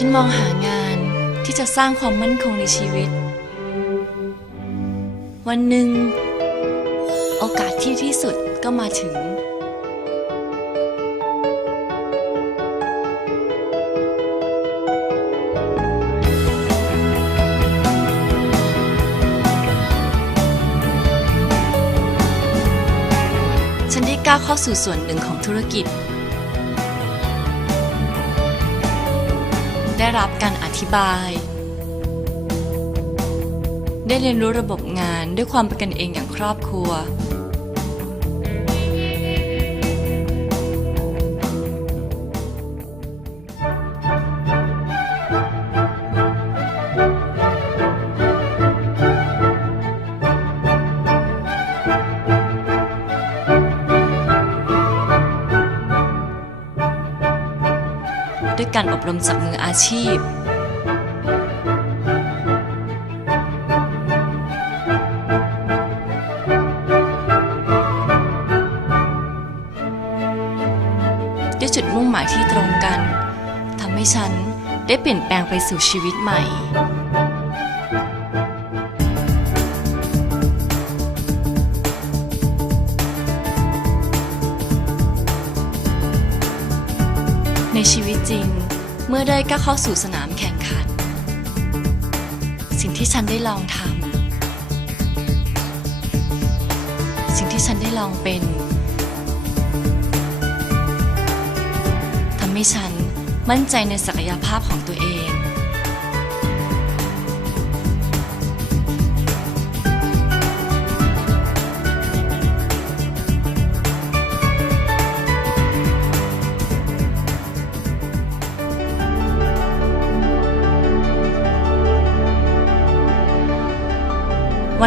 ฉันมองหางานที่จะสร้างความมั่นคงในชีวิต วันหนึ่ง โอกาสที่ที่สุดก็มาถึง ฉันได้ก้าวเข้าสู่ส่วนหนึ่งของธุรกิจ ได้รับการอธิบาย ได้เรียนรู้ระบบงานด้วยความเป็นกันเองอย่างครอบครัว ด้วยการอบรมจากมืออาชีพ ด้วยจุดมุ่งหมายที่ตรงกันทำให้ฉันได้เปลี่ยนแปลงไปสู่ชีวิตใหม่ ในชีวิตจริง เมื่อได้ก้าวเข้าสู่สนามแข่งขัน สิ่งที่ฉันได้ลองทำสิ่งที่ฉันได้ลองเป็นทำให้ฉันมั่นใจในศักยภาพของตัวเอง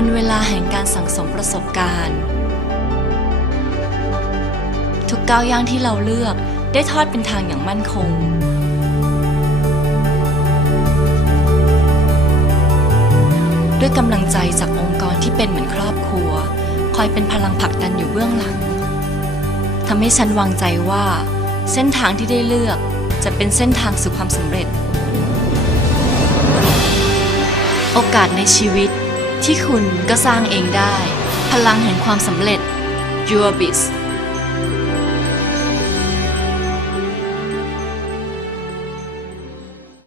วันเวลาแห่งการสั่งสมประสบการณ์ ทุกก้าวย่างที่เราเลือกได้ทอดเป็นทางอย่างมั่นคง ด้วยกำลังใจจากองค์กรที่เป็นเหมือนครอบครัว คอยเป็นพลังผลักดันอยู่เบื้องหลังทำให้ฉันวางใจว่า เส้นทางที่ได้เลือกจะเป็นเส้นทางสู่ความสำเร็จ โอกาสในชีวิต ที่คุณก็สร้างเองได้ พลังแห่งความสำเร็จ Your Biz